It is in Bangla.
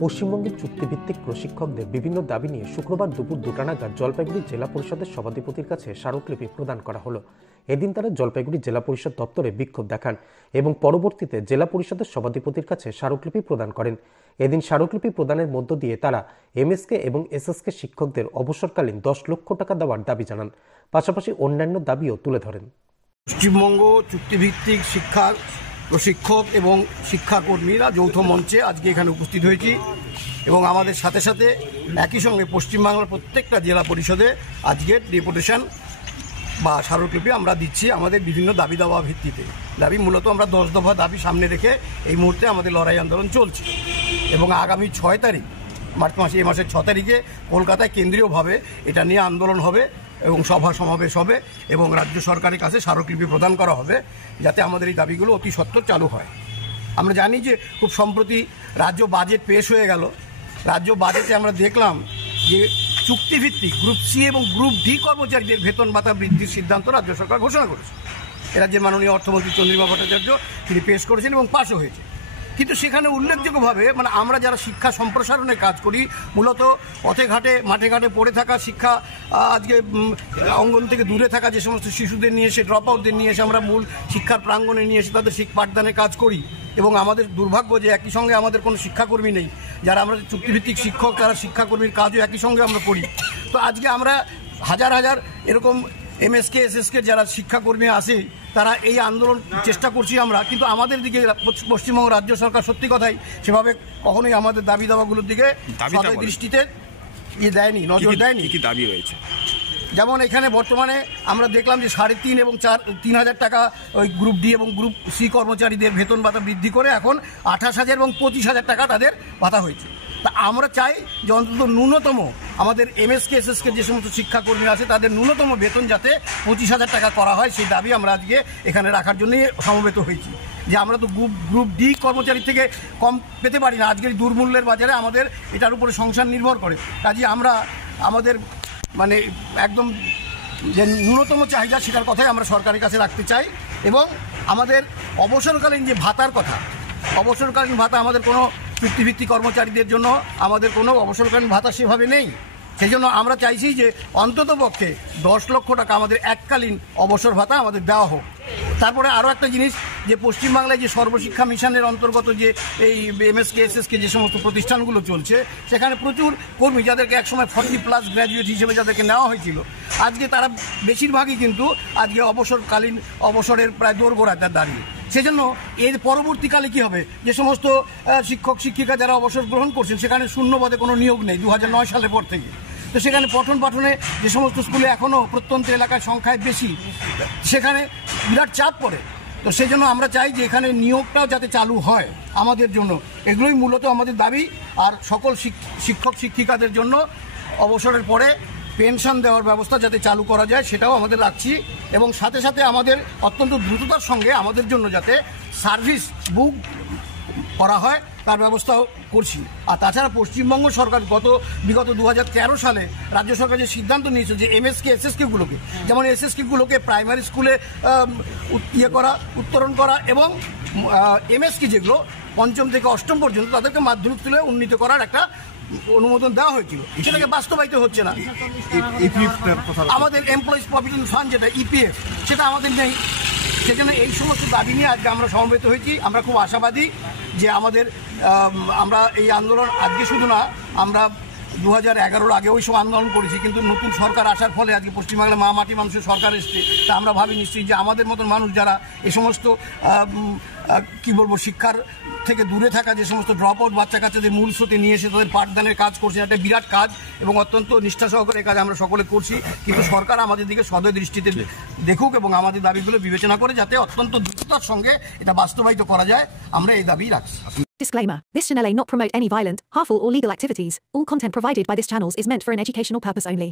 পশ্চিমবঙ্গের চুক্তিভিত্তিক প্রশিক্ষকদের বিভিন্ন দাবি নিয়ে শুক্রবার দুপুর 2টা নাগাদ জলপাইগুড়ি জেলা পরিষদের সভাধিপতির কাছে স্মারকলিপি প্রদান করা হলো। এদিন তারা জলপাইগুড়ি জেলা পরিষদ দপ্তরে বিক্ষোভ দেখান এবং পরবর্তীতে জেলা পরিষদের সভাধিপতির কাছে স্মারকলিপি প্রদান করেন। এদিন স্মারকলিপি প্রদানের মধ্য দিয়ে তারা এমএসকে এবং এসএসকে শিক্ষকদের অবসরকালীন 10 লক্ষ টাকা দেওয়ার দাবি জানান, পাশাপাশি অন্যান্য দাবিও তুলে ধরেন। পশ্চিমবঙ্গ চুক্তিভিত্তিক শিক্ষা প্রশিক্ষক এবং শিক্ষাকর্মীরা যৌথ মঞ্চে আজকে এখানে উপস্থিত হয়েছি এবং আমাদের সাথে সাথে একই সঙ্গে পশ্চিমবাংলার প্রত্যেকটা জেলা পরিষদে আজকের ডেপুটেশন বা স্মারকলিপি আমরা দিচ্ছি আমাদের বিভিন্ন দাবি দাওয়া ভিত্তিতে। দাবি মূলত আমরা 10 দফা দাবি সামনে রেখে এই মুহূর্তে আমাদের লড়াই আন্দোলন চলছে এবং আগামী 6 তারিখ মার্চ মাসে এই মাসের 6 তারিখে কলকাতায় কেন্দ্রীয়ভাবে এটা নিয়ে আন্দোলন হবে এবং সভা সমাবেশ হবে এবং রাজ্য সরকারের কাছে স্মারকলিপি প্রদান করা হবে যাতে আমাদের এই দাবিগুলো অতি সত্বর চালু হয়। আমরা জানি যে খুব সম্প্রতি রাজ্য বাজেট পেশ হয়ে গেল। রাজ্য বাজেটে আমরা দেখলাম যে চুক্তিভিত্তিক গ্রুপ সি এবং গ্রুপ ডি কর্মচারীদের বেতন ভাতা বৃদ্ধির সিদ্ধান্ত রাজ্য সরকার ঘোষণা করেছে। রাজ্যের মাননীয় অর্থমন্ত্রী চন্দ্রিমা ভট্টাচার্য তিনি পেশ করেছেন এবং পাশও হয়েছে। কিন্তু সেখানে উল্লেখযোগ্যভাবে আমরা যারা শিক্ষা সম্প্রসারণে কাজ করি, মূলত পথে ঘাটে মাঠে ঘাটে পড়ে থাকা শিক্ষা আজকে অঙ্গন থেকে দূরে থাকা যে সমস্ত শিশুদের নিয়ে এসে ড্রপ আউটদের নিয়ে এসে আমরা মূল শিক্ষার প্রাঙ্গণে নিয়ে এসে তাদের পাঠদানে কাজ করি এবং আমাদের দুর্ভাগ্য যে একই সঙ্গে আমাদের কোনো শিক্ষাকর্মী নেই। যারা আমরা চুক্তিভিত্তিক শিক্ষক তারা শিক্ষাকর্মীর কাজও একই সঙ্গে আমরা করি। তো আজকে আমরা হাজার হাজার এরকম এমএসকে এসএসকে যারা শিক্ষাকর্মী আছে তারা এই আন্দোলন চেষ্টা করছি আমরা, কিন্তু আমাদের দিকে পশ্চিমবঙ্গ রাজ্য সরকার সত্যি কথাই সেভাবে কখনোই আমাদের দাবি দাওয়াগুলোর দিকে দৃষ্টিতে দেয়নি, নজর দেয়নি। কি দাবি রয়েছে? যেমন এখানে বর্তমানে আমরা দেখলাম যে 3.5 এবং 3,000 টাকা ওই গ্রুপ ডি এবং গ্রুপ সি কর্মচারীদের বেতন ভাতা বৃদ্ধি করে এখন 28,000 এবং 25,000 টাকা তাদের ভাতা হয়েছে। তা আমরা চাই যে অন্তত ন্যূনতম আমাদের এমএসকে এসএসকে যে সমস্ত শিক্ষাকর্মী আছে তাদের ন্যূনতম বেতন যাতে 25,000 টাকা করা হয় সেই দাবি আমরা আজকে এখানে রাখার জন্যই সমবেত হয়েছি। যে আমরা তো গ্রুপ ডি কর্মচারী থেকে কম পেতে পারি না। আজকের দুর্মূল্যের বাজারে আমাদের এটার উপরে সংসার নির্ভর করে। কাজে আমরা আমাদের একদম যে ন্যূনতম চাহিদা সেটার কথাই আমরা সরকারের কাছে রাখতে চাই এবং আমাদের অবসরকালীন যে ভাতার কথা, অবসরকালীন ভাতা আমাদের কোনো চুক্তিভিত্তিক কর্মচারীদের জন্য আমাদের কোনো অবসরকালীন ভাতা সেভাবে নেই। সেই জন্য আমরা চাইছি যে অন্ততপক্ষে 10 লক্ষ টাকা আমাদের এককালীন অবসর ভাতা আমাদের দেওয়া হোক। তারপরে আরও একটা জিনিস যে পশ্চিমবাংলায় যে সর্বশিক্ষা মিশনের অন্তর্গত যে এই এমএসকে এসএসকে যে সমস্ত প্রতিষ্ঠানগুলো চলছে সেখানে প্রচুর কর্মী যাদেরকে একসময় 40+ গ্র্যাজুয়েট হিসেবে যাদেরকে নেওয়া হয়েছিল আজকে তারা বেশিরভাগই কিন্তু আজকে অবসরকালীন অবসরের প্রায় দোরগোড়ায় দাঁড়িয়ে। সেজন্য এর পরবর্তীকালে কি হবে, যে সমস্ত শিক্ষক শিক্ষিকা যারা অবসর গ্রহণ করছেন সেখানে শূন্যপদে কোনো নিয়োগ নেই 2009 সালের পর থেকে। তো সেখানে পঠন পাঠনে যে সমস্ত স্কুলে এখনও প্রত্যন্ত এলাকার সংখ্যায় বেশি সেখানে বিরাট চাপ পড়ে। তো সেই জন্য আমরা চাই যে এখানে নিয়োগটাও যাতে চালু হয় আমাদের জন্য। এগুলোই মূলত আমাদের দাবি। আর সকল শিক্ষক শিক্ষিকাদের জন্য অবসরের পরে পেনশন দেওয়ার ব্যবস্থা যাতে চালু করা যায় সেটাও আমাদের রাখছি এবং সাথে সাথে আমাদের অত্যন্ত দ্রুততার সঙ্গে আমাদের জন্য যাতে সার্ভিস বুক করা হয় তার ব্যবস্থাও করছি। আর তাছাড়া পশ্চিমবঙ্গ সরকার বিগত 2013 সালে রাজ্য সরকার যে সিদ্ধান্ত নিয়েছে যে এমএসকে এসএসকেগুলোকে, যেমন এসএসকেগুলোকে প্রাইমারি স্কুলে উত্তরণ করা এবং এমএসকে যেগুলো 5ম থেকে 8ম পর্যন্ত তাদেরকে মাধ্যমিক স্কুলে উন্নীত করার একটা অনুমোদন দেওয়া হয়েছিল, সেটাকে বাস্তবায়িত হচ্ছে না। আমাদের এমপ্লয়িজ প্রভিডেন্ট ফান্ড যেটা ইপিএফ সেটা আমাদের নেই। সেজন্য এই সমস্ত দাবি নিয়ে আজকে আমরা সমবেত হয়েছি। আমরা খুব আশাবাদী যে আমরা এই আন্দোলন আজকে শুধু না, আমরা 2011-র আগে ওই সব আন্দোলন করেছি, কিন্তু নতুন সরকার আসার ফলে আজকে পশ্চিমবাংলায় মা মাটি মানুষের সরকার এসছে। তা আমরা ভাবি নিশ্চয়ই যে আমাদের মতন মানুষ যারা এই সমস্ত শিক্ষার থেকে দূরে থাকা যে সমস্ত ড্রপ আউট বাচ্চা কাচ্চাদের মূল স্রোতে নিয়ে এসে তাদের পাঠদানের কাজ করছে, একটা বিরাট কাজ এবং অত্যন্ত নিষ্ঠা সহকারে কাজ আমরা সকলে করছি। কিন্তু সরকার আমাদের দিকে সদয় দৃষ্টিতে দেখুক এবং আমাদের দাবিগুলো বিবেচনা করে যাতে অত্যন্ত দ্রুততার সঙ্গে এটা বাস্তবায়িত করা যায়, আমরা এই দাবি রাখছি। Disclaimer. This channel may not promote any violent, harmful or legal activities. All content provided by this channel is meant for an educational purpose only.